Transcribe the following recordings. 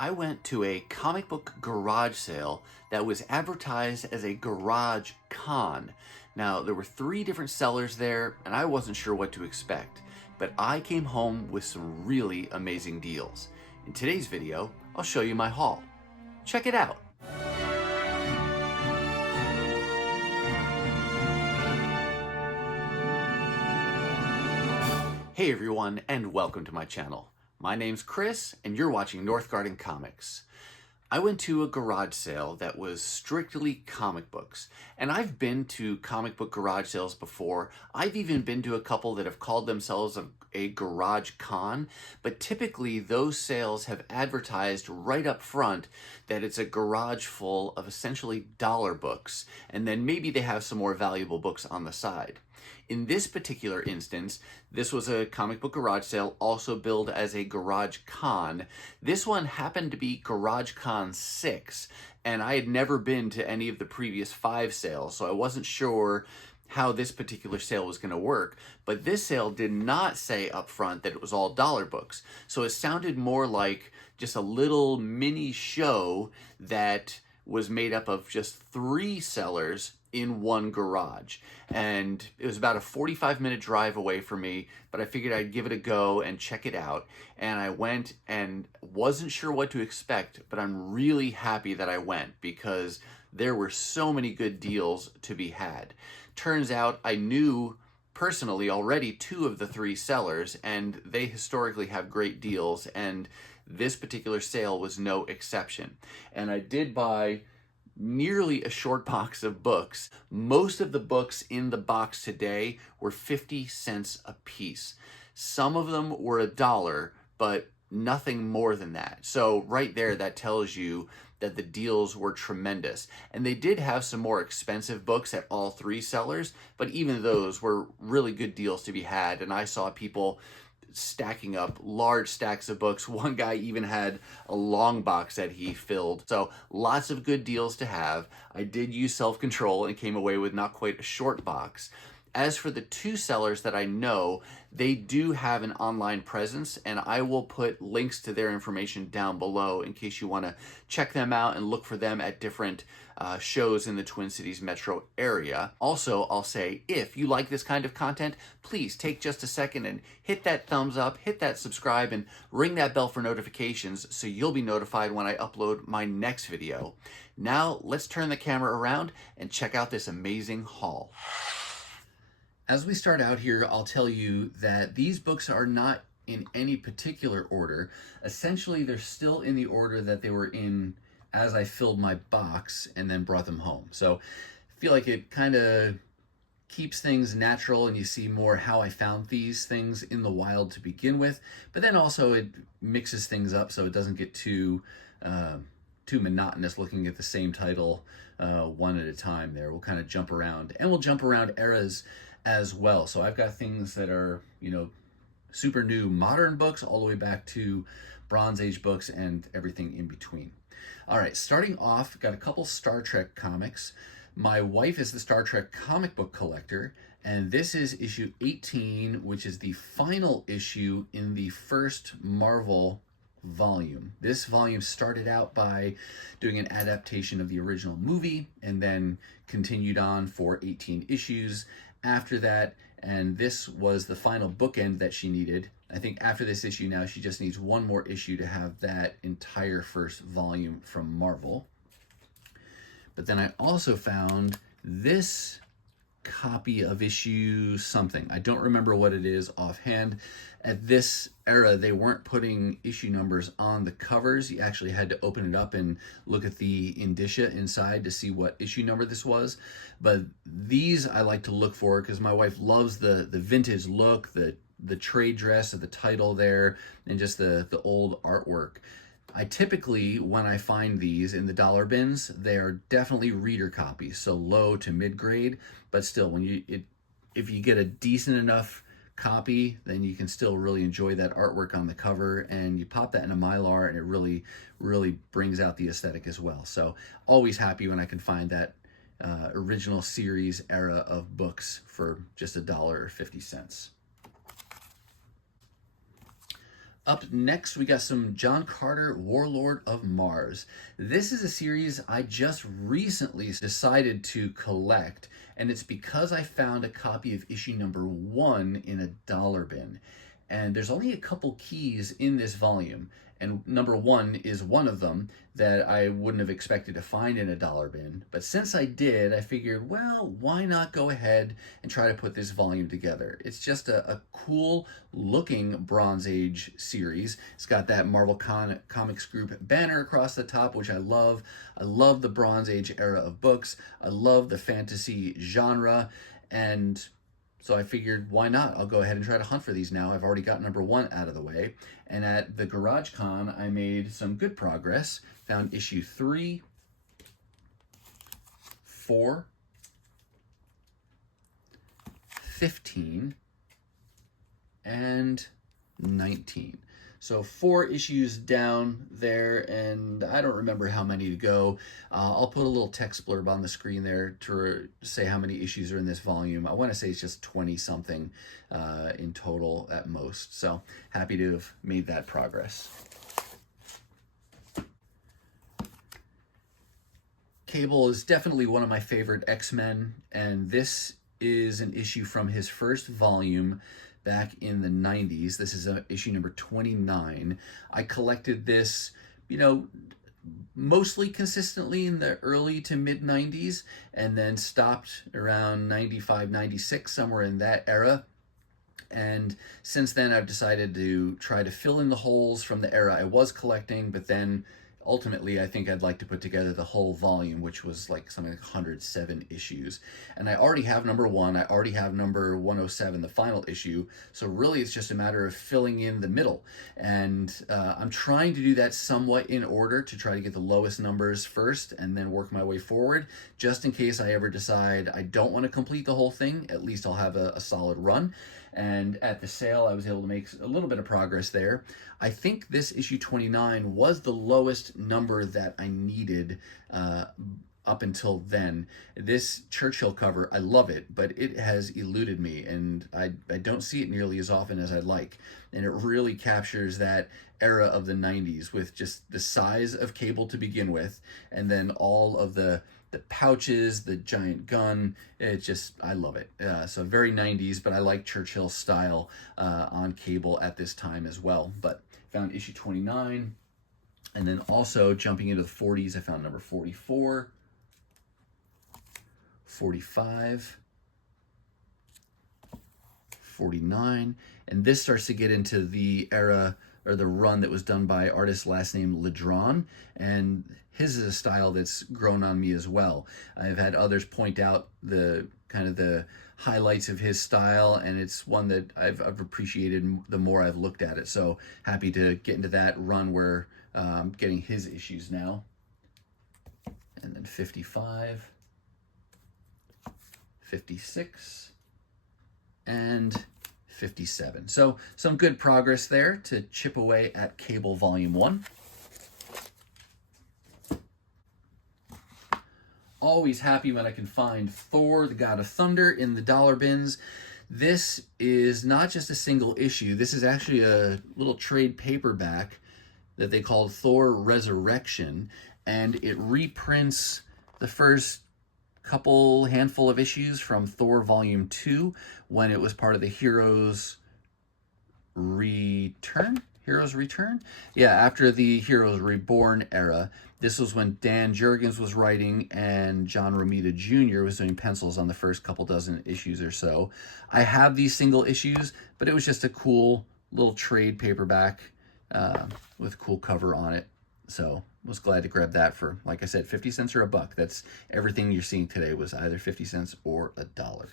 I went to a comic book garage sale that was advertised as a garage con. Now, there were 3 different sellers there, and I wasn't sure what to expect, but I came home with some really amazing deals. In today's video, I'll show you my haul. Check it out. Hey everyone, and welcome to my channel. My name's Chris, and you're watching Northgarden Comics. I went to a garage sale that was strictly comic books, and I've been to comic book garage sales before. I've even been to a couple that have called themselves a garage con, but typically those sales have advertised right up front that it's a garage full of essentially dollar books, and then maybe they have some more valuable books on the side. In this particular instance, this was a comic book garage sale, also billed as a garage con. This one happened to be Garage Con 6, and I had never been to any of the previous 5 sales, so I wasn't sure how this particular sale was going to work. But this sale did not say up front that it was all dollar books, so it sounded more like just a little mini show that was made up of just 3 sellers in one garage. And it was about a 45-minute drive away from me, but I figured I'd give it a go and check it out. And I went and wasn't sure what to expect, but I'm really happy that I went because there were so many good deals to be had. Turns out I knew personally already 2 of the 3 sellers, and they historically have great deals, and this particular sale was no exception. And I did buy nearly a short box of books. Most of the books in the box today were 50 cents a piece. Some of them were $1, but nothing more than that. So right there, that tells you that the deals were tremendous. And they did have some more expensive books at all 3 sellers, but even those were really good deals to be had. And I saw people stacking up large stacks of books. One guy even had a long box that he filled. So lots of good deals to have. I did use self-control and came away with not quite a short box. As for the 2 sellers that I know, they do have an online presence, and I will put links to their information down below in case you want to check them out and look for them at different shows in the Twin Cities metro area. Also, I'll say, if you like this kind of content, please take just a second and hit that thumbs up, hit that subscribe, and ring that bell for notifications so you'll be notified when I upload my next video. Now, let's turn the camera around and check out this amazing haul. As we start out here, I'll tell you that these books are not in any particular order. Essentially, they're still in the order that they were in as I filled my box and then brought them home. So I feel like it kind of keeps things natural, and you see more how I found these things in the wild to begin with, but then also it mixes things up so it doesn't get too monotonous looking at the same title one at a time there. We'll kind of jump around, and we'll jump around eras as well. So I've got things that are, super new modern books all the way back to Bronze Age books and everything in between. All right, starting off, got a couple Star Trek comics. My wife is the Star Trek comic book collector, and this is issue 18, which is the final issue in the first Marvel volume. This volume started out by doing an adaptation of the original movie and then continued on for 18 issues after that, and this was the final bookend that she needed. I think after this issue now she just needs one more issue to have that entire first volume from Marvel. But then I also found this copy of issue something. I don't remember what it is offhand. At this era, they weren't putting issue numbers on the covers. You actually had to open it up and look at the indicia inside to see what issue number this was. But these I like to look for because my wife loves the vintage look, the trade dress of the title there, and just the old artwork. I typically, when I find these in the dollar bins, they are definitely reader copies, so low to mid-grade, but still, if you get a decent enough copy, then you can still really enjoy that artwork on the cover, and you pop that in a Mylar, and it really, really brings out the aesthetic as well. So always happy when I can find that original series era of books for just $1.50. Up next, we got some John Carter, Warlord of Mars. This is a series I just recently decided to collect, and it's because I found a copy of issue number 1 in a dollar bin. And there's only a couple keys in this volume, and number 1 is one of them that I wouldn't have expected to find in a dollar bin. But since I did, I figured, well, why not go ahead and try to put this volume together? It's just a cool looking Bronze Age series. It's got that Marvel Comics Group banner across the top, which I love. I love the Bronze Age era of books. I love the fantasy genre, and so I figured, why not? I'll go ahead and try to hunt for these now. I've already got number 1 out of the way. And at the Garage Con, I made some good progress. Found issue 3, 4, 15, and 19. So 4 issues down there, and I don't remember how many to go. I'll put a little text blurb on the screen there to say how many issues are in this volume. I want to say it's just 20-something in total at most. So happy to have made that progress. Cable is definitely one of my favorite X-Men, and this is an issue from his first volume back in the 90s. This is issue number 29. I collected this, mostly consistently in the early to mid 90s, and then stopped around 95, 96, somewhere in that era. And since then, I've decided to try to fill in the holes from the era I was collecting, but then ultimately, I think I'd like to put together the whole volume, which was like something like 107 issues. And I already have number 1. I already have number 107, the final issue. So really, it's just a matter of filling in the middle. And I'm trying to do that somewhat in order to try to get the lowest numbers first and then work my way forward. Just in case I ever decide I don't want to complete the whole thing, at least I'll have a solid run. And at the sale, I was able to make a little bit of progress there. I think this issue 29 was the lowest number that I needed up until then. This Churchill cover, I love it, but it has eluded me, and I don't see it nearly as often as I'd like. And it really captures that era of the 90s with just the size of Cable to begin with, and then all of the pouches, the giant gun. It just, I love it. So very 90s, but I like Churchill's style on Cable at this time as well. But found issue 29. And then also jumping into the 40s, I found number 44, 45, 49. And this starts to get into the era or the run that was done by artist last name Ledron, and his is a style that's grown on me as well. I've had others point out the kind of the highlights of his style, and it's one that I've appreciated the more I've looked at it. So happy to get into that run where I'm getting his issues now. And then 55, 56, and 57. So some good progress there to chip away at Cable Volume 1. Always happy when I can find Thor, the God of Thunder in the dollar bins. This is not just a single issue. This is actually a little trade paperback that they called Thor Resurrection, and it reprints the first handful of issues from Thor Volume 2 when it was part of the Heroes Return? Yeah, after the Heroes Reborn era. This was when Dan Jurgens was writing and John Romita Jr. was doing pencils on the first couple dozen issues or so. I have these single issues, but it was just a cool little trade paperback with a cool cover on it. So was glad to grab that for, like I said, 50 cents or $1. That's everything you're seeing today was either 50 cents or $1.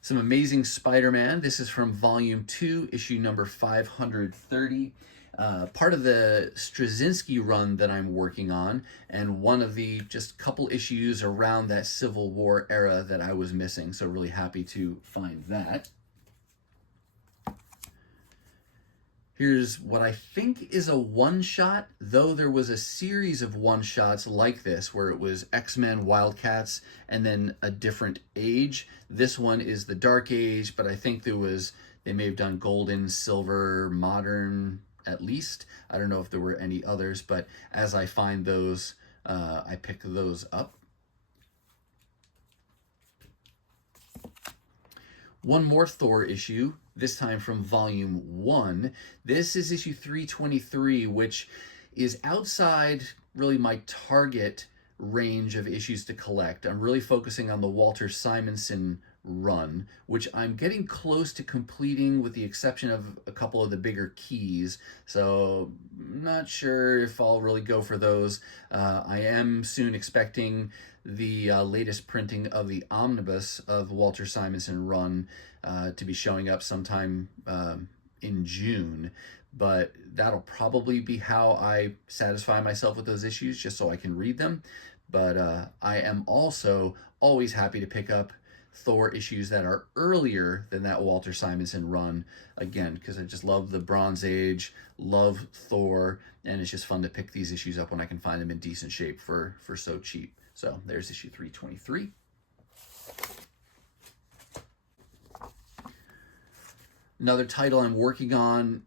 Some Amazing Spider-Man. This is from Volume 2, issue number 530. Part of the Straczynski run that I'm working on, and one of the just couple issues around that Civil War era that I was missing. So really happy to find that. Here's what I think is a one-shot, though there was a series of one-shots like this where it was X-Men, Wildcats, and then a different age. This one is the Dark Age, but I think they They may have done golden, silver, modern, at least. I don't know if there were any others, but as I find those, I pick those up. One more Thor issue, this time from Volume 1. This is issue 323, which is outside really my target range of issues to collect. I'm really focusing on the Walter Simonson run, which I'm getting close to completing with the exception of a couple of the bigger keys. So not sure if I'll really go for those. I am soon expecting the latest printing of the omnibus of Walter Simonson run to be showing up sometime in June. But that'll probably be how I satisfy myself with those issues, just so I can read them. But I am also always happy to pick up Thor issues that are earlier than that Walter Simonson run, again, because I just love the Bronze Age, love Thor, and it's just fun to pick these issues up when I can find them in decent shape for so cheap. So there's issue 323. Another title I'm working on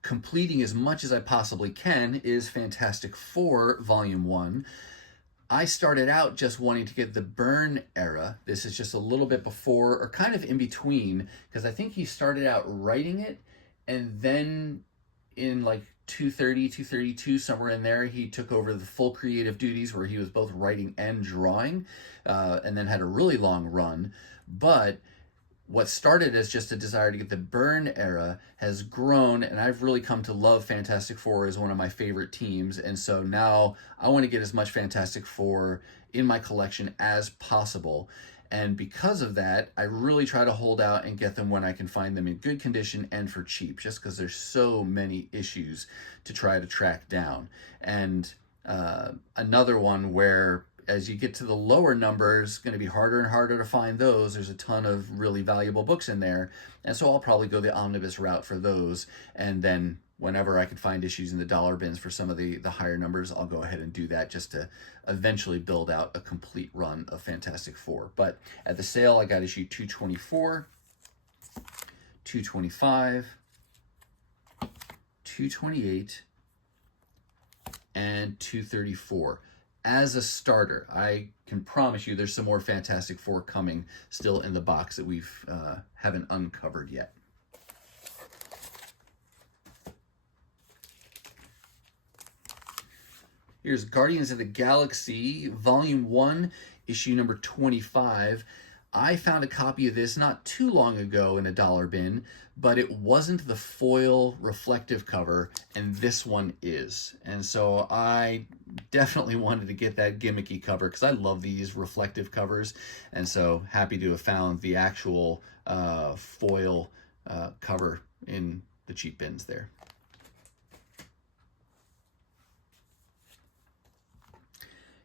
completing as much as I possibly can is Fantastic Four Volume 1. I started out just wanting to get the Byrne era. This is just a little bit before, or kind of in between, because I think he started out writing it, and then in like 230, 232, somewhere in there, he took over the full creative duties where he was both writing and drawing, and then had a really long run. But what started as just a desire to get the Byrne era has grown, and I've really come to love Fantastic Four as one of my favorite teams. And so now I want to get as much Fantastic Four in my collection as possible. And because of that, I really try to hold out and get them when I can find them in good condition and for cheap, just because there's so many issues to try to track down. And another one where, as you get to the lower numbers, it's going to be harder and harder to find those. There's a ton of really valuable books in there. And so I'll probably go the omnibus route for those. And then whenever I can find issues in the dollar bins for some of the higher numbers, I'll go ahead and do that just to eventually build out a complete run of Fantastic Four. But at the sale, I got issue 224, 225, 228, and 234. As a starter, I can promise you there's some more Fantastic Four coming still in the box that we've haven't uncovered yet. Here's Guardians of the Galaxy, Volume 1, issue number 25. I found a copy of this not too long ago in a dollar bin, but it wasn't the foil reflective cover, and this one is. And so I definitely wanted to get that gimmicky cover because I love these reflective covers, and so happy to have found the actual foil cover in the cheap bins there.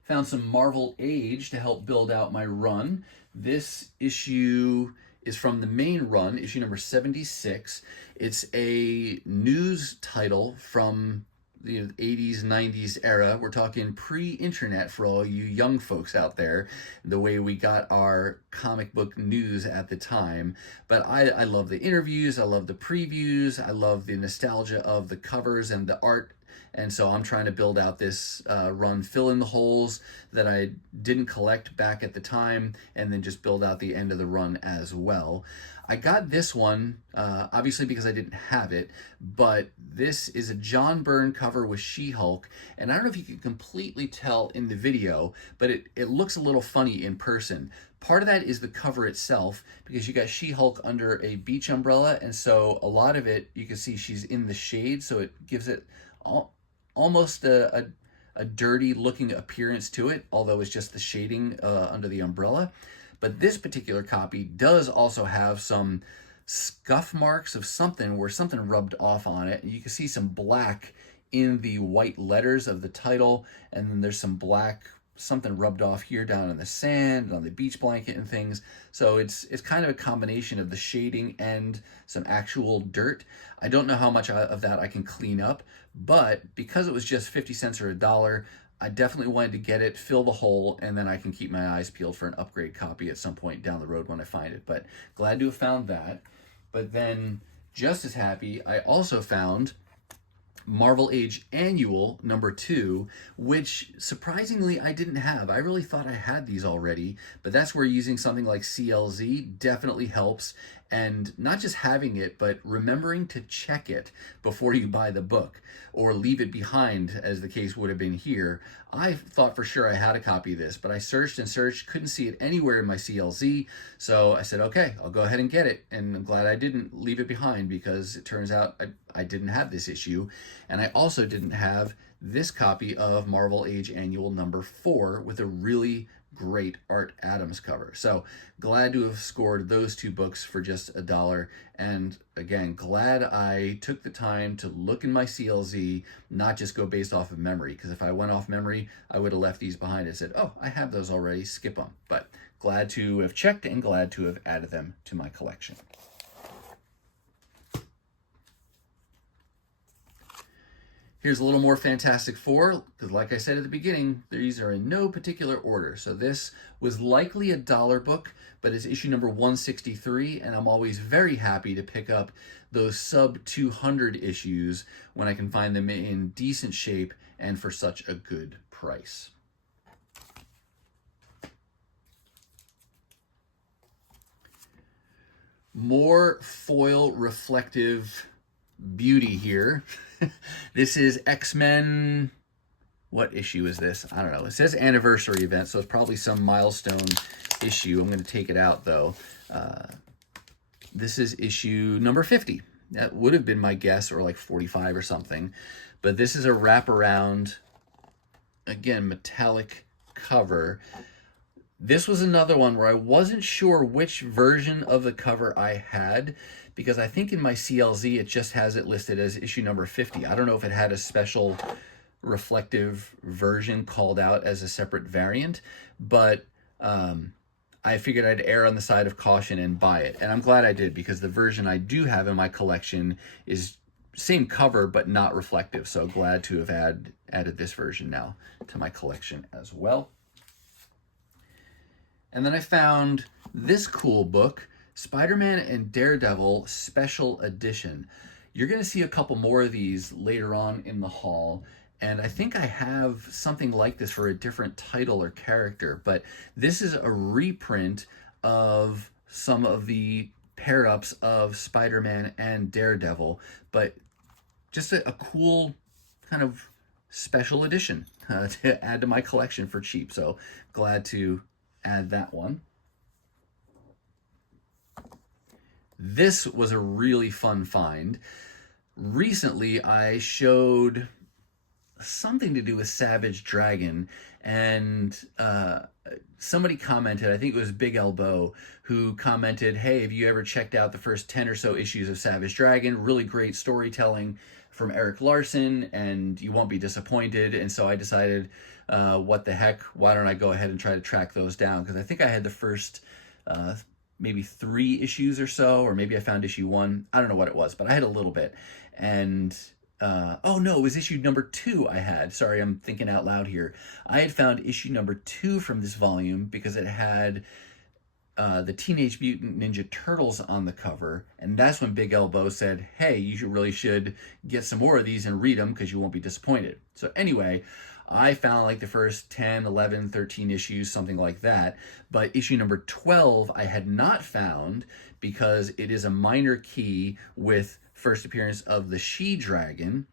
Found some Marvel Age to help build out my run. This issue is from the main run, issue number 76. It's a news title from the 80s, 90s era. We're talking pre-internet for all you young folks out there, the way we got our comic book news at the time. But I love the interviews, I love the previews, I love the nostalgia of the covers and the art. And so I'm trying to build out this run, fill in the holes that I didn't collect back at the time, and then just build out the end of the run as well. I got this one, obviously because I didn't have it, but this is a John Byrne cover with She-Hulk, and I don't know if you can completely tell in the video, but it looks a little funny in person. Part of that is the cover itself, because you got She-Hulk under a beach umbrella, and so a lot of it, you can see she's in the shade, so it gives it almost a dirty looking appearance to it, although it's just the shading under the umbrella. But this particular copy does also have some scuff marks of something where something rubbed off on it. And you can see some black in the white letters of the title, and then there's some black, something rubbed off here down in the sand and on the beach blanket and things. So it's kind of a combination of the shading and some actual dirt. I don't know how much of that I can clean up, but because it was just 50 cents or $1, I definitely wanted to get it, fill the hole, and then I can keep my eyes peeled for an upgrade copy at some point down the road when I find it. But glad to have found that. But then Just as happy, I also found Marvel Age Annual #2, which surprisingly I didn't have. I really thought I had these already, but that's where using something like CLZ definitely helps. And not just having it, but remembering to check it before you buy the book or leave it behind, as the case would have been here. I thought for sure I had a copy of this, but I searched and searched, couldn't see it anywhere in my CLZ. So I said, okay, I'll go ahead and get it. And I'm glad I didn't leave it behind, because it turns out I didn't have this issue. And I also didn't have this copy of Marvel Age Annual #4 with a really great Art Adams cover. So glad to have scored those two books for just $1. And again, glad I took the time to look in my CLZ, not just go based off of memory. Because if I went off memory, I would have left these behind and said, oh, I have those already, skip them. But glad to have checked and glad to have added them to my collection. Here's a little more Fantastic Four, because like I said at the beginning, these are in no particular order. So this was likely a $1 book, but it's issue number 163, and I'm always very happy to pick up those sub 200 issues when I can find them in decent shape and for such a good price. More foil reflective beauty here. This is X-Men. What issue is this? I don't know. It says anniversary event, so it's probably some milestone issue. I'm going to take it out, though. This is issue number 50. That would have been my guess, or like 45 or something. But this is a wraparound, again, metallic cover. This was another one where I wasn't sure which version of the cover I had, because I think in my CLZ it just has it listed as issue number 50. I don't know if it had a special reflective version called out as a separate variant, but I figured I'd err on the side of caution and buy it. And I'm glad I did, because the version I do have in my collection is same cover but not reflective. So glad to have added this version now to my collection as well. And then I found this cool book, Spider-Man and Daredevil Special Edition. You're going to see a couple more of these later on in the haul, and I think I have something like this for a different title or character, but this is a reprint of some of the pair-ups of Spider-Man and Daredevil, but just a cool kind of special edition to add to my collection for cheap. So glad to add that one. This was a really fun find. Recently, I showed something to do with Savage Dragon, and somebody commented, I think it was Big Elbow, who commented, hey, have you ever checked out the first 10 or so issues of Savage Dragon? Really great storytelling from Eric Larson, and you won't be disappointed. And so I decided, what the heck, why don't I go ahead and try to track those down? Because I think I had the first maybe 3 issues or so, or maybe I found issue 1. I don't know what it was, but I had a little bit. And oh no, it was issue number 2 I had. Sorry, I'm thinking out loud here. I had found issue number 2 from this volume because it had the Teenage Mutant Ninja Turtles on the cover, and that's when Big Elbow said, hey, you really should get some more of these and read them because you won't be disappointed. So anyway, I found like the first 10, 11, 13 issues, something like that. But issue number 12 I had not found because it is a minor key with first appearance of the She-Dragon.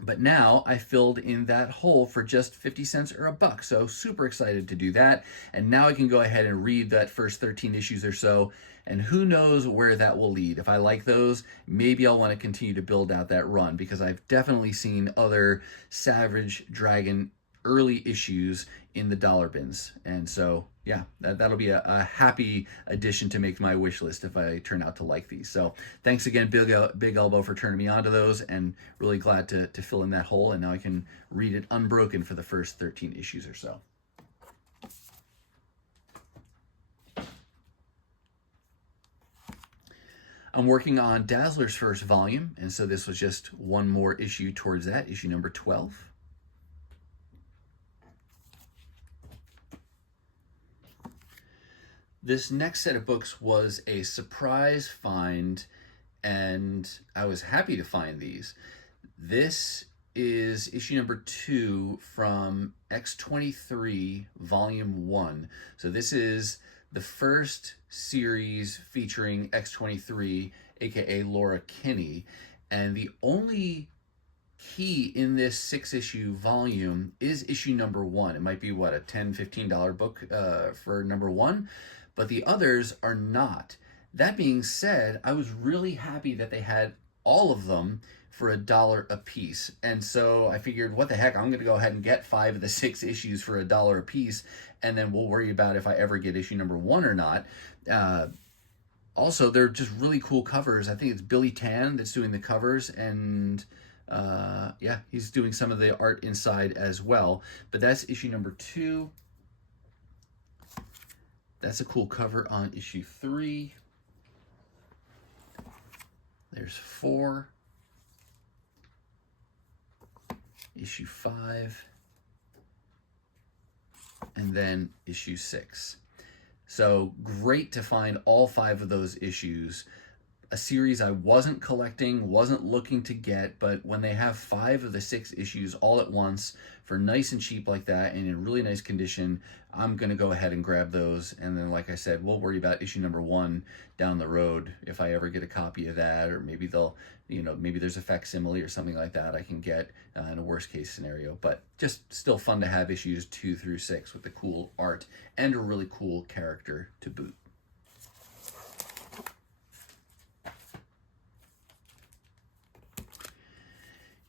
But now I filled in that hole for just 50 cents or $1. So super excited to do that. And now I can go ahead and read that first 13 issues or so. And who knows where that will lead. If I like those, maybe I'll want to continue to build out that run, because I've definitely seen other Savage Dragon early issues in the dollar bins. And so, yeah, that'll be a happy addition to make my wish list if I turn out to like these. So thanks again, Big Elbow, for turning me on to those, and really glad to fill in that hole. And now I can read it unbroken for the first 13 issues or so. I'm working on Dazzler's first volume, and so this was just one more issue towards that, issue number 12. This next set of books was a surprise find, and I was happy to find these. This is issue number 2 from X23 Volume 1. So this is the first series featuring X23, aka Laura Kinney, and the only key in this 6-issue volume is issue number 1. It might be what, a $10-15 book for number 1, but the others are not. That being said, I was really happy that they had all of them for $1 a piece, and so I figured, what the heck, I'm going to go ahead and get 5 of the 6 issues for $1 a piece, and then we'll worry about if I ever get issue number 1 or not. Also, they're just really cool covers. I think it's Billy Tan that's doing the covers, and yeah, he's doing some of the art inside as well. But that's issue number 2. That's a cool cover on issue 3. There's 4. Issue 5. And then issue 6. So great to find all 5 of those issues. A series I wasn't collecting, wasn't looking to get, but when they have 5 of the 6 issues all at once for nice and cheap like that and in really nice condition, I'm going to go ahead and grab those. And then, like I said, we'll worry about issue number 1 down the road if I ever get a copy of that, or maybe they'll, maybe there's a facsimile or something like that I can get in a worst case scenario. But just still fun to have issues 2 through 6 with the cool art and a really cool character to boot.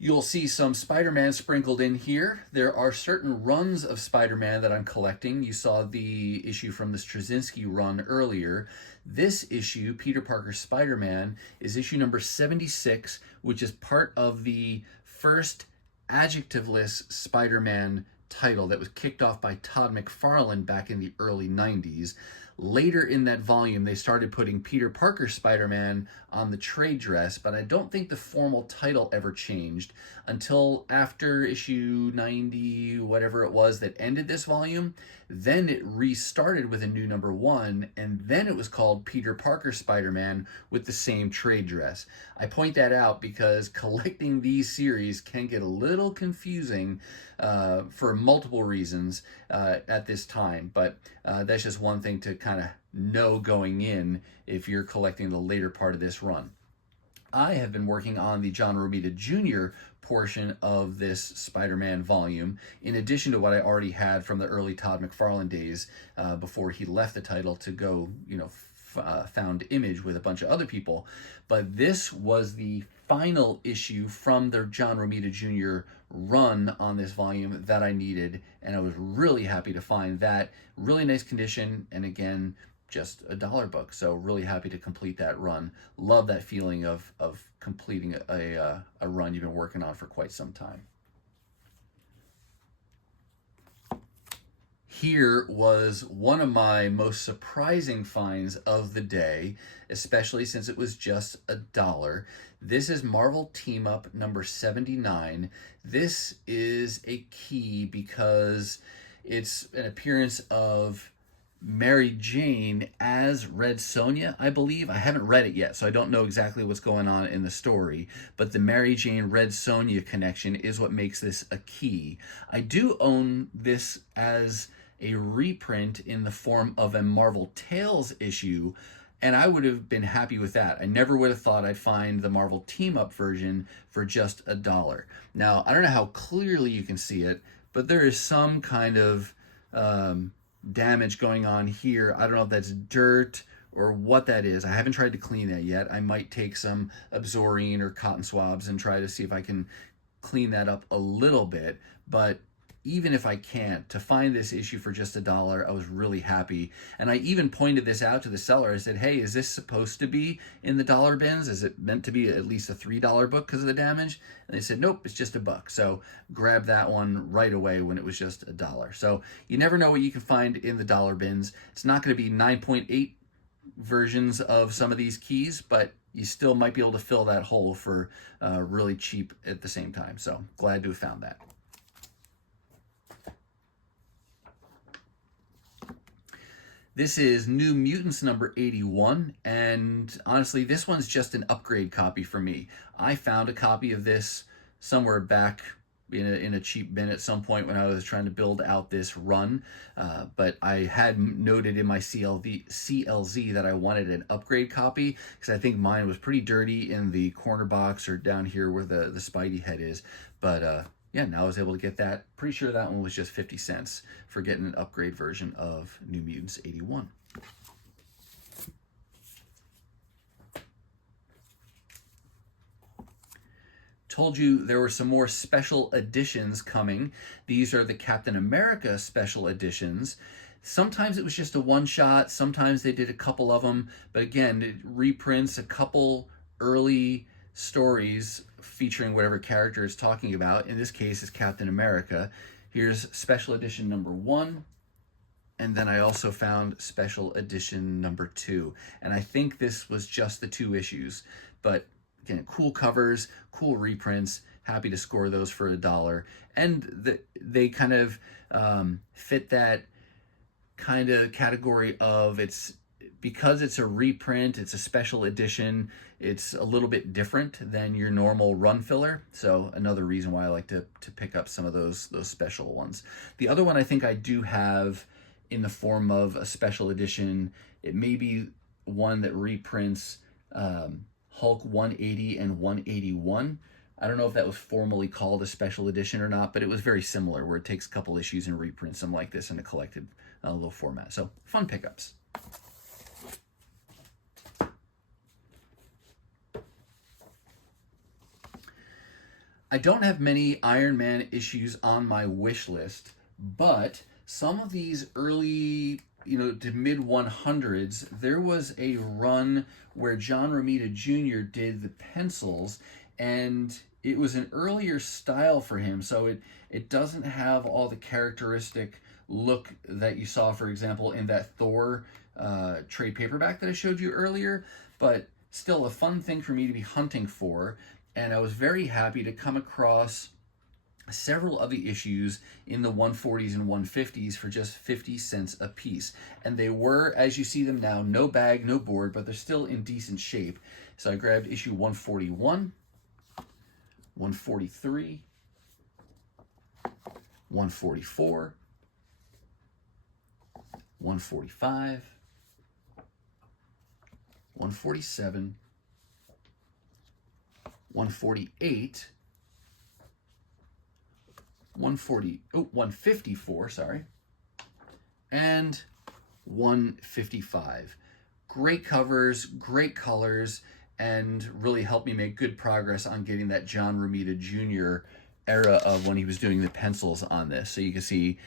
You'll see some Spider-Man sprinkled in here. There are certain runs of Spider-Man that I'm collecting. You saw the issue from the Straczynski run earlier. This issue, Peter Parker's Spider-Man, is issue number 76, which is part of the first adjectiveless Spider-Man title that was kicked off by Todd McFarlane back in the early 90s. Later in that volume, they started putting Peter Parker Spider-Man on the trade dress, but I don't think the formal title ever changed until after issue 90, whatever it was that ended this volume. Then it restarted with a new number 1, and then it was called Peter Parker Spider-Man with the same trade dress. I point that out because collecting these series can get a little confusing for multiple reasons at this time, but that's just one thing to kind of know going in if you're collecting the later part of this run. I have been working on the John Romita Jr. portion of this Spider-Man volume, in addition to what I already had from the early Todd McFarlane days before he left the title to go, found Image with a bunch of other people. But this was the final issue from the John Romita Jr. run on this volume that I needed, and I was really happy to find that. Really nice condition, and again, just $1 book. So really happy to complete that run. Love that feeling of completing a run you've been working on for quite some time. Here was one of my most surprising finds of the day, especially since it was just $1. This is Marvel Team Up number 79. This is a key because it's an appearance of Mary Jane as Red Sonja, I believe. I haven't read it yet, so I don't know exactly what's going on in the story, but the Mary Jane Red Sonja connection is what makes this a key. I do own this as a reprint in the form of a Marvel Tales issue, and I would have been happy with that. I never would have thought I'd find the Marvel Team Up version for just $1. Now, I don't know how clearly you can see it, but there is some kind of damage going on here. I don't know if that's dirt or what that is. I haven't tried to clean that yet. I might take some Absorine or cotton swabs and try to see if I can clean that up a little bit, but even if I can't, to find this issue for just $1, I was really happy. And I even pointed this out to the seller. I said, hey, is this supposed to be in the dollar bins? Is it meant to be at least a $3 book because of the damage? And they said, nope, it's just $1. So grab that one right away when it was just $1. So you never know what you can find in the dollar bins. It's not going to be 9.8 versions of some of these keys, but you still might be able to fill that hole for really cheap at the same time. So glad to have found that. This is New Mutants number 81, and honestly, this one's just an upgrade copy for me. I found a copy of this somewhere back in a cheap bin at some point when I was trying to build out this run, but I had noted in my CLZ that I wanted an upgrade copy because I think mine was pretty dirty in the corner box or down here where the Spidey head is. But yeah, now I was able to get that. Pretty sure that one was just 50 cents for getting an upgrade version of New Mutants 81. Told you there were some more special editions coming. These are the Captain America special editions. Sometimes it was just a one-shot, sometimes they did a couple of them, but again, it reprints a couple early stories featuring whatever character it's talking about. In this case, it's Captain America. Here's special edition number 1, and then I also found special edition number 2. And I think this was just the 2 issues, but again, cool covers, cool reprints, happy to score those for $1. And they kind of fit that kind of category of because it's a reprint, it's a special edition, it's a little bit different than your normal run filler. So another reason why I like to pick up some of those special ones. The other one I think I do have in the form of a special edition. It may be one that reprints Hulk 180 and 181. I don't know if that was formally called a special edition or not, but it was very similar, where it takes a couple issues and reprints them like this in a collected little format. So fun pickups. I don't have many Iron Man issues on my wish list, but some of these early, to mid 100s, there was a run where John Romita Jr. did the pencils, and it was an earlier style for him, so it doesn't have all the characteristic look that you saw, for example, in that Thor trade paperback that I showed you earlier, but still a fun thing for me to be hunting for. And I was very happy to come across several of the issues in the 140s and 150s for just 50 cents a piece. And they were, as you see them now, no bag, no board, but they're still in decent shape. So I grabbed issue 141, 143, 144, 145, 147, 148, 154, sorry, and 155. Great covers, great colors, and really helped me make good progress on getting that John Romita Jr. era of when he was doing the pencils on this. So you can see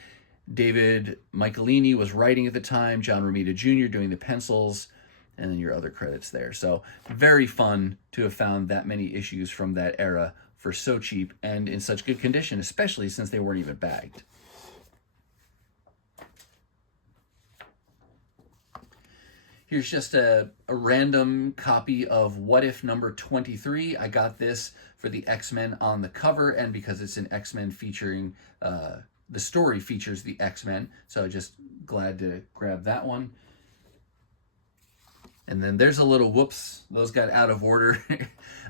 David Michelinie was writing at the time, John Romita Jr. doing the pencils, and then your other credits there. So very fun to have found that many issues from that era for so cheap and in such good condition, especially since they weren't even bagged. Here's just a random copy of What If number 23. I got this for the X-Men on the cover, and because it's an X-Men featuring, the story features the X-Men, so just glad to grab that one. And then there's a little whoops, those got out of order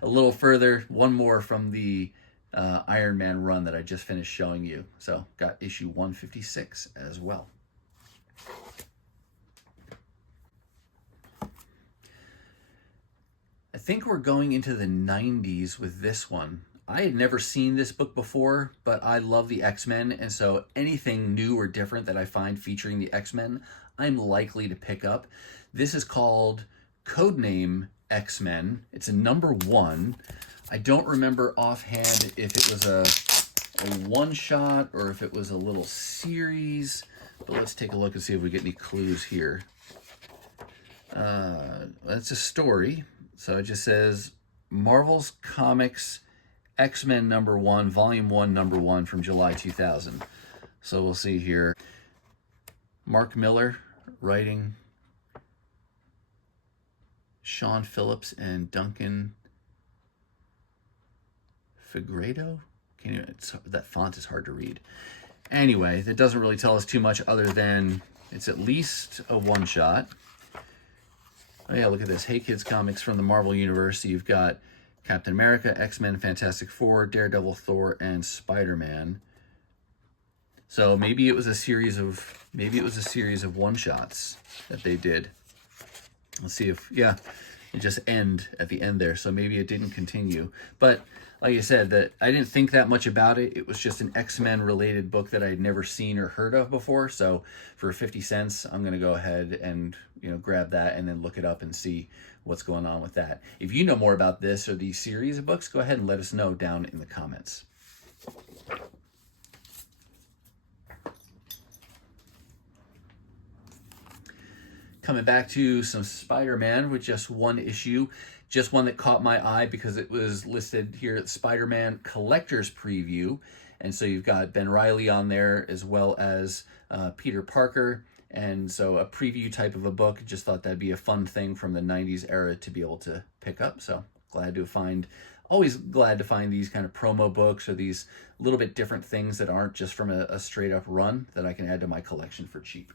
a little further. One more from the Iron Man run that I just finished showing you. So got issue 156 as well. I think we're going into the 90s with this one. I had never seen this book before, but I love the X-Men, and so anything new or different that I find featuring the X-Men, I'm likely to pick up. This is called Codename X-Men. It's a number 1. I don't remember offhand if it was a one-shot or if it was a little series, but let's take a look and see if we get any clues here. It's a story, so it just says Marvel's Comics X-Men number 1, volume 1, number 1 from July 2000. So we'll see here. Mark Miller writing, Sean Phillips and Duncan Figueiredo. That font is hard to read. Anyway, that doesn't really tell us too much other than it's at least a one-shot. Oh yeah, look at this. Hey Kids Comics from the Marvel Universe. So you've got Captain America, X-Men, Fantastic Four, Daredevil, Thor, and Spider-Man. So maybe it was a series of one-shots that they did. Let's see if, yeah, it just end at the end there. So maybe it didn't continue. But like I said, that I didn't think that much about it. It was just an X-Men related book that I had never seen or heard of before. So for 50 cents, I'm going to go ahead and, grab that and then look it up and see what's going on with that. If you know more about this or these series of books, go ahead and let us know down in the comments. Coming back to some Spider-Man with just one issue, just one that caught my eye because it was listed here at Spider-Man Collector's Preview. And so you've got Ben Reilly on there as well as Peter Parker. And so a preview type of a book, just thought that'd be a fun thing from the 90s era to be able to pick up. So always glad to find these kind of promo books or these little bit different things that aren't just from a straight up run that I can add to my collection for cheap.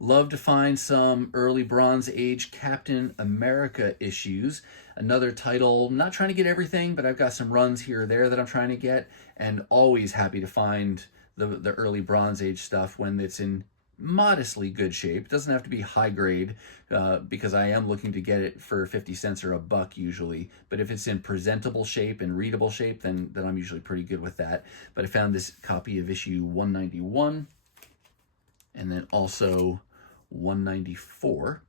Love to find some early Bronze Age Captain America issues. Another title, not trying to get everything, but I've got some runs here or there that I'm trying to get, and always happy to find the early Bronze Age stuff when it's in modestly good shape. It doesn't have to be high grade because I am looking to get it for 50 cents or $1 usually. But if it's in presentable shape and readable shape, then I'm usually pretty good with that. But I found this copy of issue 191 and then also 194.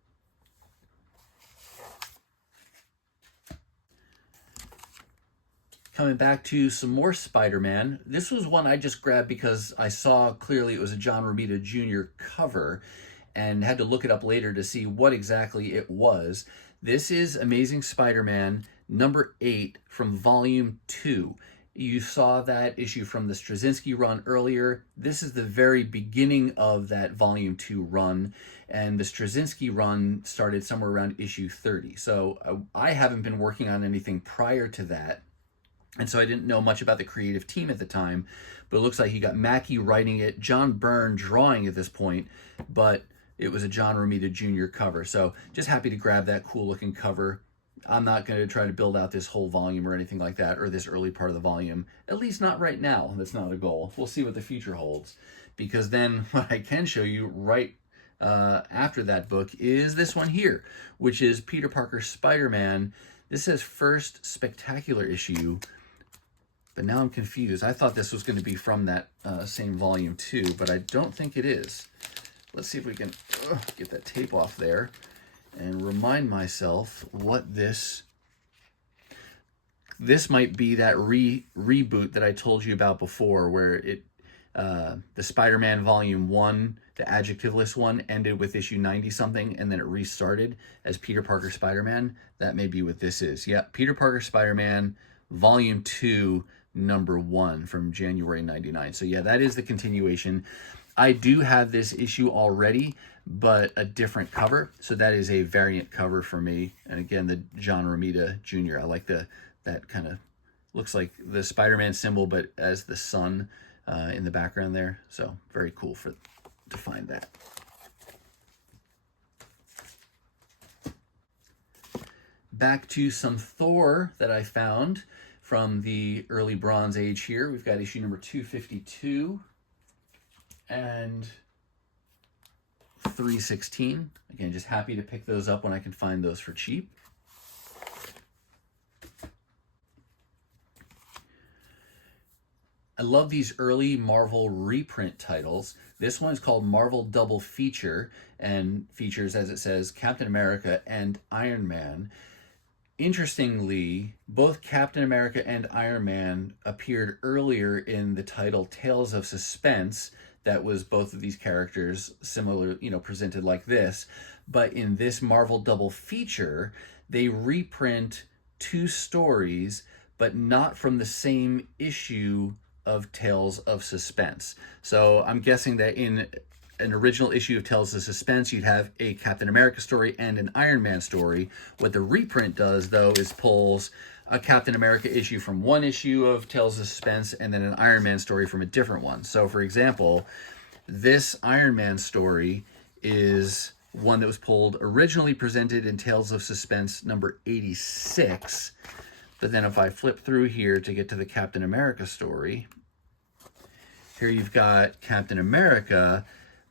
Coming back to some more Spider-Man. This was one I just grabbed because I saw clearly it was a John Romita Jr. cover and had to look it up later to see what exactly it was. This is Amazing Spider-Man number 8 from volume 2. You saw that issue from the Straczynski run earlier. This is the very beginning of that volume 2 run, and the Straczynski run started somewhere around issue 30. So I haven't been working on anything prior to that, and so I didn't know much about the creative team at the time, but it looks like you got Mackie writing it, John Byrne drawing at this point, but it was a John Romita Jr. cover. So just happy to grab that cool looking cover. I'm not going to try to build out this whole volume or anything like that, or this early part of the volume, at least not right now. That's not a goal. We'll see what the future holds, because then what I can show you right after that book is this one here, which is Peter Parker Spider-Man. This says first spectacular issue, but now I'm confused. I thought this was going to be from that same volume too, but I don't think it is. Let's see if we can get that tape off there and remind myself what this might be that reboot that I told you about before, where it the Spider-Man volume 1, the adjectiveless one, ended with issue 90 something and then it restarted as Peter Parker Spider-Man. That may be what this is. Yeah, Peter Parker Spider-Man volume 2 number 1 from January 99. So yeah, that is the continuation. I do have this issue already, but a different cover. So that is a variant cover for me. And again, the John Romita Jr. I like that kind of looks like the Spider-Man symbol, but as the sun in the background there. So very cool to find that. Back to some Thor that I found from the early Bronze Age here. We've got issue number 252 and 316. Again, just happy to pick those up when I can find those for cheap. I love these early Marvel reprint titles. This one is called Marvel Double Feature and features, as it says, Captain America and Iron Man. Interestingly, both Captain America and Iron Man appeared earlier in the title Tales of Suspense. That was both of these characters similar, presented like this. But in this Marvel Double Feature, they reprint 2 stories, but not from the same issue of Tales of Suspense. So I'm guessing that in an original issue of Tales of Suspense, you'd have a Captain America story and an Iron Man story. What the reprint does, though, is pulls a Captain America issue from one issue of Tales of Suspense and then an Iron Man story from a different one. So, for example, this Iron Man story is one that was pulled originally presented in Tales of Suspense number 86. But then if I flip through here to get to the Captain America story, here you've got Captain America,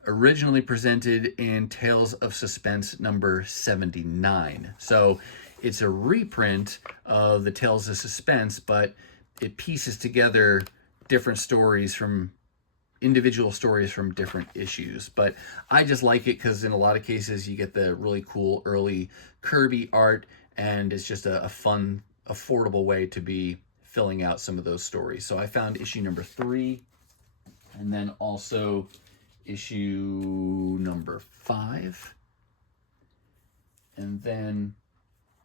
originally presented in Tales of Suspense number 79. So it's a reprint of the Tales of Suspense, but it pieces together different stories from individual stories from different issues. But I just like it because in a lot of cases you get the really cool early Kirby art, and it's just a fun, affordable way to be filling out some of those stories. So I found issue number 3, and then also issue number 5, and then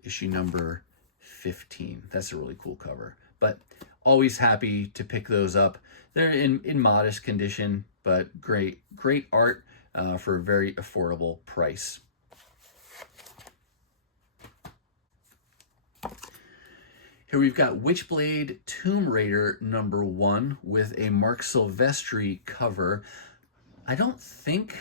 issue number 15. That's a really cool cover, but always happy to pick those up. They're in modest condition, but great art for a very affordable price. Here we've got Witchblade Tomb Raider number 1 with a Mark Silvestri cover. I don't think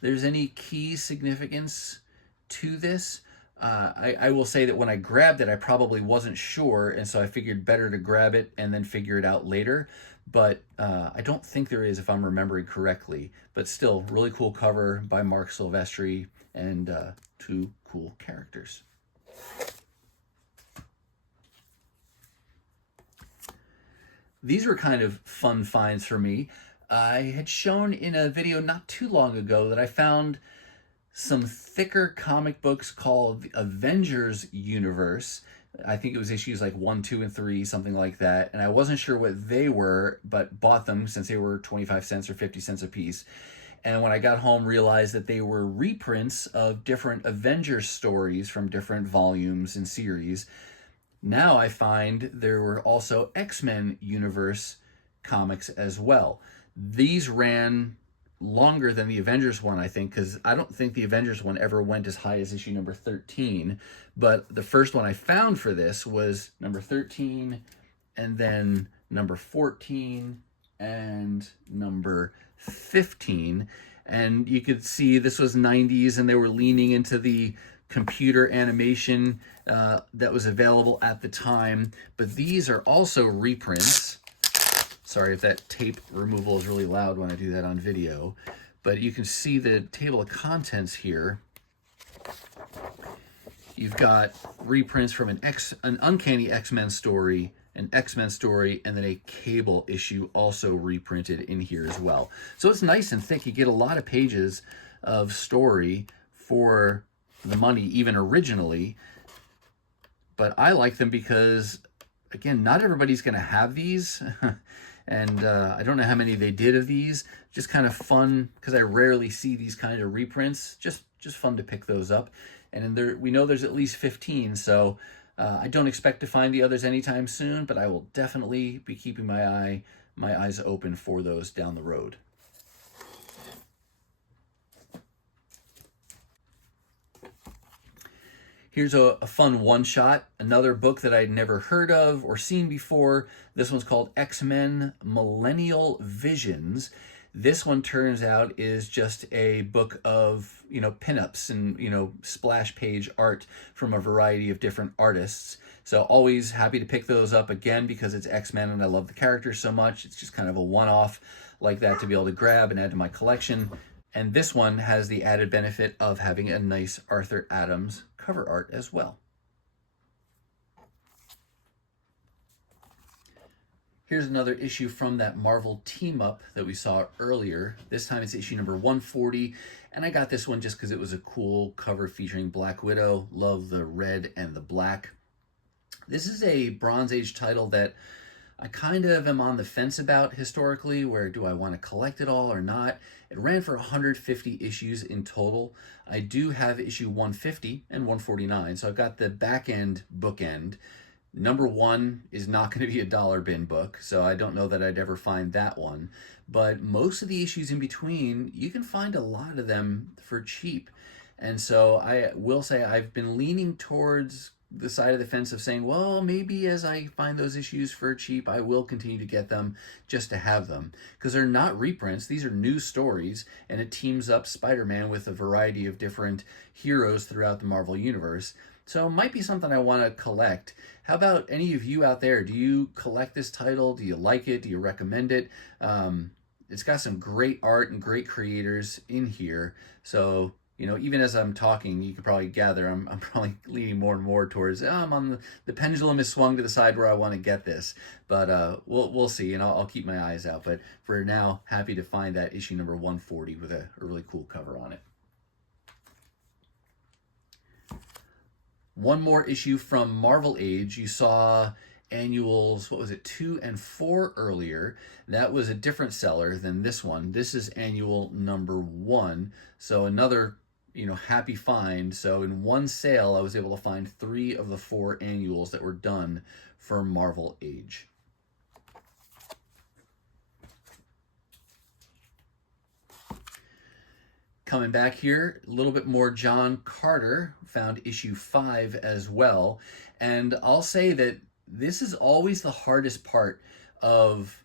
there's any key significance to this. I will say that when I grabbed it, I probably wasn't sure, and so I figured better to grab it and then figure it out later. But I don't think there is, if I'm remembering correctly. But still, really cool cover by Mark Silvestri, and 2 cool characters. These were kind of fun finds for me. I had shown in a video not too long ago that I found some thicker comic books called the Avengers Universe. I think it was issues like 1, 2, and 3, something like that. And I wasn't sure what they were, but bought them since they were 25 cents or 50 cents a piece. And when I got home, realized that they were reprints of different Avengers stories from different volumes and series. Now I find there were also X-Men Universe comics as well. These ran longer than the Avengers one, I think, because I don't think the Avengers one ever went as high as issue number 13. But the first one I found for this was number 13, and then number 14, and number 15. And you could see this was 90s, and they were leaning into the computer animation that was available at the time. But these are also reprints. Sorry if that tape removal is really loud when I do that on video. But you can see the table of contents here. You've got reprints from an Uncanny X-Men story, an X-Men story, and then a Cable issue also reprinted in here as well. So it's nice and thick. You get a lot of pages of story for the money, even originally. But I like them because, again, not everybody's going to have these. And I don't know how many they did of these. Just kind of fun, because I rarely see these kind of reprints. Just fun to pick those up. And there, we know there's at least 15, so I don't expect to find the others anytime soon, but I will definitely be keeping my eyes open for those down the road. Here's a fun one-shot, another book that I'd never heard of or seen before. This one's called X-Men Millennial Visions. This one turns out is just a book of, pinups and, splash page art from a variety of different artists. So always happy to pick those up again because it's X-Men and I love the characters so much. It's just kind of a one-off like that to be able to grab and add to my collection. And this one has the added benefit of having a nice Arthur Adams cover art as well. Here's another issue from that Marvel team-up that we saw earlier. This time it's issue number 140, and I got this one just because it was a cool cover featuring Black Widow. Love the red and the black. This is a Bronze Age title that I kind of am on the fence about historically, where do I want to collect it all or not? It ran for 150 issues in total. I do have issue 150 and 149, so I've got the back end bookend. Number one is not going to be a dollar bin book, so I don't know that I'd ever find that one. But most of the issues in between, you can find a lot of them for cheap. And so I will say I've been leaning towards the side of the fence of saying, well, maybe as I find those issues for cheap, I will continue to get them just to have them. Because they're not reprints, these are new stories, and it teams up Spider-Man with a variety of different heroes throughout the Marvel Universe. So it might be something I want to collect. How about any of you out there? Do you collect this title? Do you like it? Do you recommend it? It's got some great art and great creators in here. So, even as I'm talking, you can probably gather I'm probably leaning more and more towards, I'm on the pendulum is swung to the side where I want to get this. But we'll see, and I'll keep my eyes out. But for now, happy to find that issue number 140 with a really cool cover on it. One more issue from Marvel Age. You saw annuals, 2 and 4 earlier. That was a different seller than this one. This is annual number 1. So another, happy find. So in one sale, I was able to find 3 of the 4 annuals that were done for Marvel Age. Coming back here, a little bit more John Carter, found issue 5 as well. And I'll say that this is always the hardest part of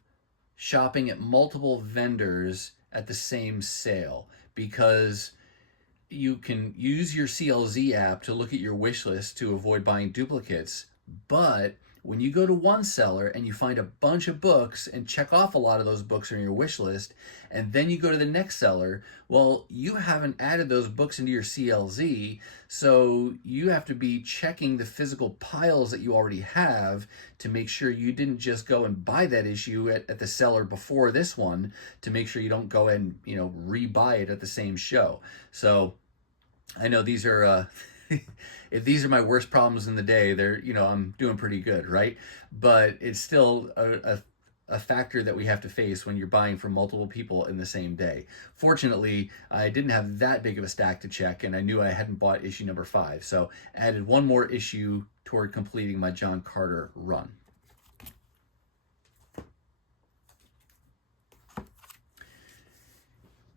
shopping at multiple vendors at the same sale, because you can use your CLZ app to look at your wish list to avoid buying duplicates, but when you go to one seller and you find a bunch of books and check off a lot of those books on your wish list, and then you go to the next seller, well, you haven't added those books into your CLZ, so you have to be checking the physical piles that you already have to make sure you didn't just go and buy that issue at the seller before this one, to make sure you don't go and rebuy it at the same show. So I know these are if these are my worst problems in the day, they're, I'm doing pretty good, right? But it's still a factor that we have to face when you're buying from multiple people in the same day. Fortunately, I didn't have that big of a stack to check, and I knew I hadn't bought issue number 5. So I added one more issue toward completing my John Carter run.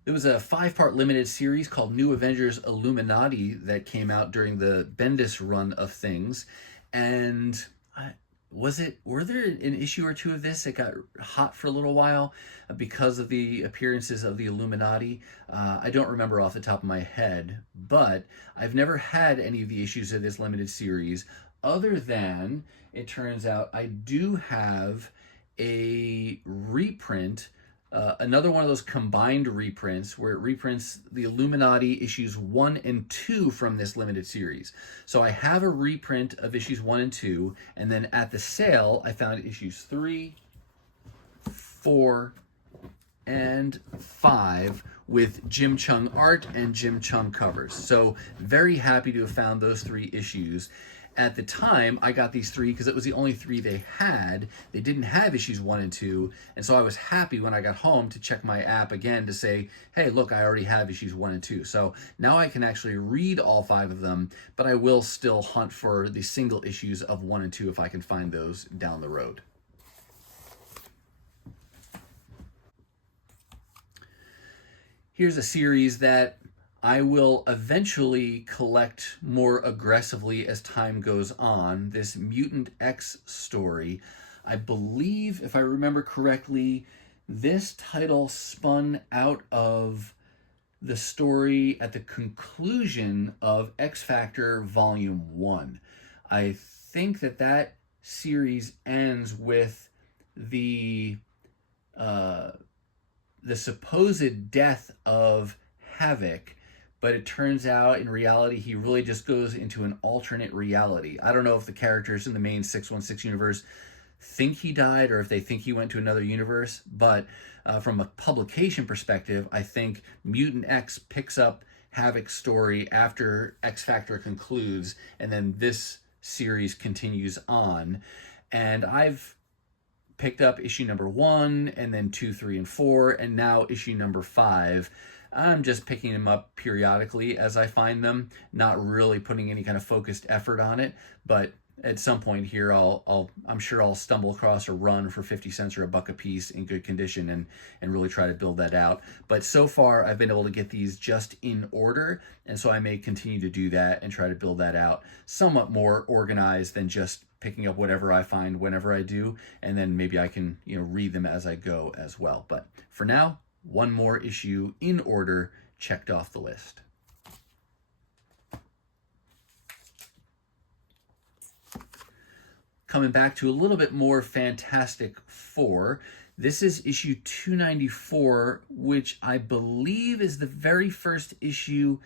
There was a 5-part limited series called New Avengers Illuminati that came out during the Bendis run of things. And were there an issue or 2 of this that got hot for a little while because of the appearances of the Illuminati? I don't remember off the top of my head, but I've never had any of the issues of this limited series, other than it turns out I do have a reprint, another one of those combined reprints where it reprints the Illuminati issues 1 and 2 from this limited series. So I have a reprint of issues 1 and 2, and then at the sale, I found issues 3, 4, and 5 with Jim Chung art and Jim Chung covers. So very happy to have found those 3 issues. At the time, I got these 3 because it was the only 3 they had. They didn't have issues 1 and 2, and so I was happy when I got home to check my app again to say, hey, look, I already have issues 1 and 2. So now I can actually read all 5 of them, but I will still hunt for the single issues of 1 and 2 if I can find those down the road. Here's a series that I will eventually collect more aggressively as time goes on. This Mutant X story, I believe, if I remember correctly, this title spun out of the story at the conclusion of X Factor Volume 1. I think that series ends with the supposed death of Havoc, but it turns out in reality he really just goes into an alternate reality. I don't know if the characters in the main 616 universe think he died or if they think he went to another universe, but from a publication perspective, I think Mutant X picks up Havoc's story after X Factor concludes, and then this series continues on. And I've picked up issue number 1, and then 2, 3, and 4, and now issue number 5. I'm just picking them up periodically as I find them, not really putting any kind of focused effort on it, but at some point here, I'm sure I'll stumble across a run for 50 cents or a buck a piece in good condition and really try to build that out. But so far, I've been able to get these just in order, and so I may continue to do that and try to build that out somewhat more organized than just picking up whatever I find whenever I do, and then maybe I can read them as I go as well. But for now, one more issue in order checked off the list. Coming back to a little bit more Fantastic Four, this is issue 294, which I believe is the very first issue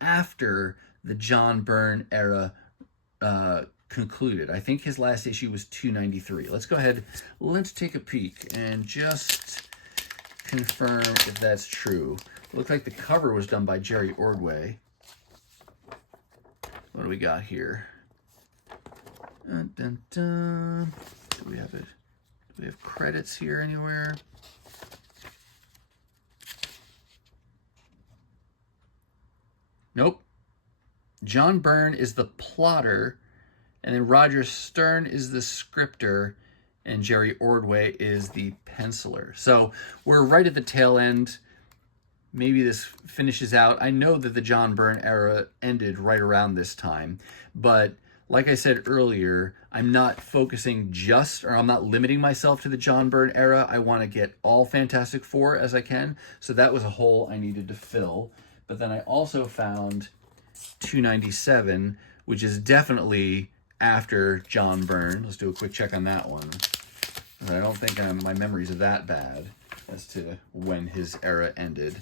after the John Byrne era concluded. I think his last issue was 293. Let's go ahead, let's take a peek and just confirm if that's true. It looked like the cover was done by Jerry Ordway. What do we got here? Dun, dun, dun. Do we have it? Do we have credits here anywhere? Nope. John Byrne is the plotter, and then Roger Stern is the scripter, and Jerry Ordway is the penciler. So we're right at the tail end. Maybe this finishes out. I know that the John Byrne era ended right around this time, but like I said earlier, I'm not focusing I'm not limiting myself to the John Byrne era. I want to get all Fantastic Four as I can. So that was a hole I needed to fill. But then I also found 297, which is definitely after John Byrne. Let's do a quick check on that one. I don't think my memories are that bad as to when his era ended.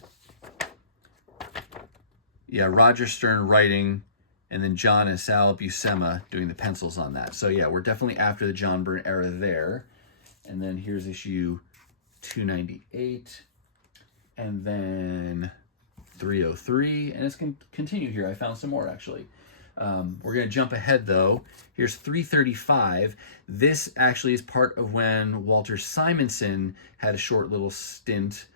Yeah, Roger Stern writing, and then John and Sal Buscema doing the pencils on that. So yeah, we're definitely after the John Byrne era there. And then here's issue 298, and then 303, and it's going to continue here. I found some more, actually. We're going to jump ahead, though. Here's 335. This actually is part of when Walter Simonson had a short little stint.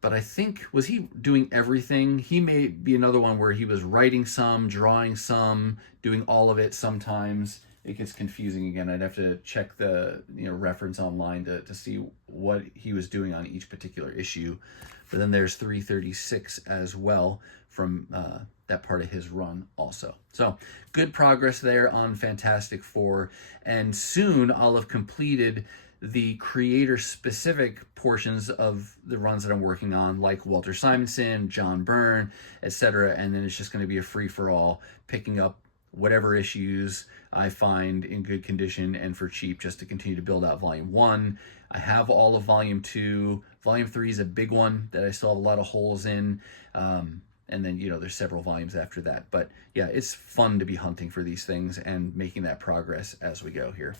But I think, was he doing everything? He may be another one where he was writing some, drawing some, doing all of it sometimes. It gets confusing again. I'd have to check the reference online to see what he was doing on each particular issue. But then there's 336 as well from that part of his run also. So good progress there on Fantastic Four. And soon I'll have completed the creator-specific portions of the runs that I'm working on, like Walter Simonson, John Byrne, etc. And then it's just going to be a free-for-all, picking up whatever issues I find in good condition and for cheap, just to continue to build out Volume 1. I have all of Volume 2. Volume 3 is a big one that I still have a lot of holes in. And then, there's several volumes after that. But yeah, it's fun to be hunting for these things and making that progress as we go here.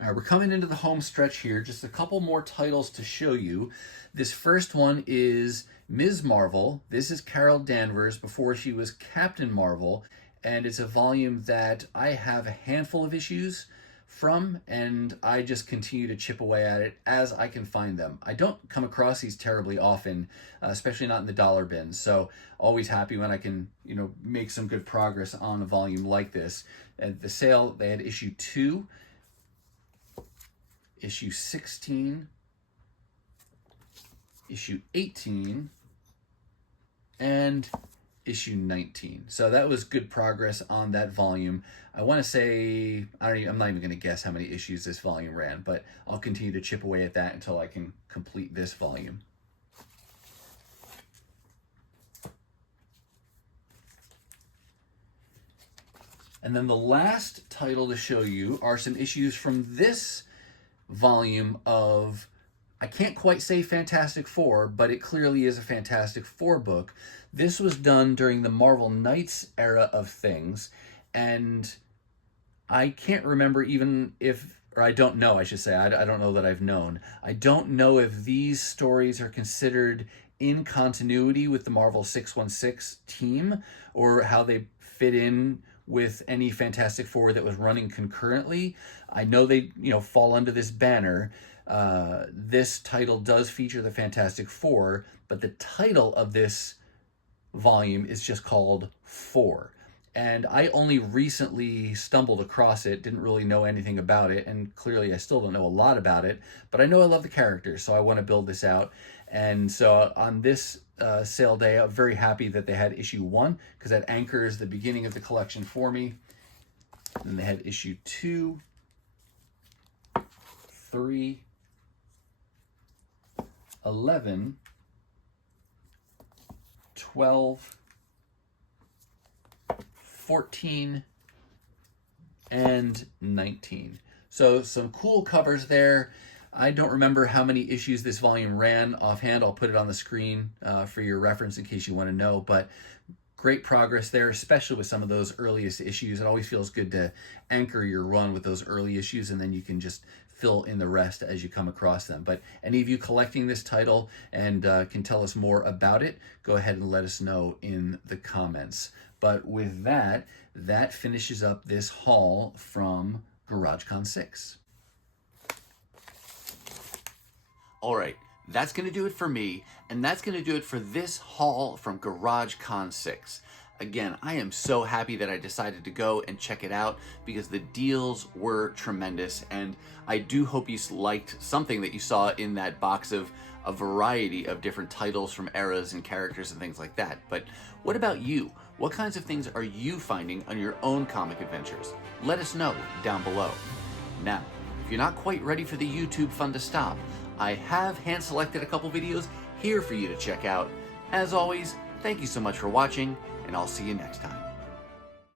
All right, we're coming into the home stretch here. Just a couple more titles to show you. This first one is Ms. Marvel. This is Carol Danvers before she was Captain Marvel, and it's a volume that I have a handful of issues from, and I just continue to chip away at it as I can find them. I don't come across these terribly often, especially not in the dollar bins, so always happy when I can, make some good progress on a volume like this. At the sale, they had issue 2, issue 16, issue 18, and issue 19. So that was good progress on that volume. I want to say, I'm not even going to guess how many issues this volume ran, but I'll continue to chip away at that until I can complete this volume. And then the last title to show you are some issues from this volume of, I can't quite say Fantastic Four, but it clearly is a Fantastic Four book. This was done during the Marvel Knights era of things, and I can't remember even if, or I don't know, I should say, I don't know that I've known. I don't know if these stories are considered in continuity with the Marvel 616 team, or how they fit in with any Fantastic Four that was running concurrently. I know they, fall under this banner. This title does feature the Fantastic Four, but the title of this volume is just called 4. And I only recently stumbled across it, didn't really know anything about it, and clearly I still don't know a lot about it, but I know I love the characters, so I want to build this out. And so on this sale day, I'm very happy that they had issue 1, because that anchors the beginning of the collection for me. And they had issue 2, 3, 11, 12, 14, and 19. So some cool covers there. I don't remember how many issues this volume ran offhand. I'll put it on the screen for your reference in case you want to know, but great progress there, especially with some of those earliest issues. It always feels good to anchor your run with those early issues, and then you can just fill in the rest as you come across them. But any of you collecting this title and can tell us more about it, go ahead and let us know in the comments. But with that, that finishes up this haul from GarageCon 6. All right, that's going to do it for me, and that's going to do it for this haul from GarageCon 6. Again, I am so happy that I decided to go and check it out because the deals were tremendous, and I do hope you liked something that you saw in that box of a variety of different titles from eras and characters and things like that. But what about you? What kinds of things are you finding on your own comic adventures? Let us know down below. Now, if you're not quite ready for the YouTube fun to stop, I have hand-selected a couple videos here for you to check out. As always, thank you so much for watching, and I'll see you next time.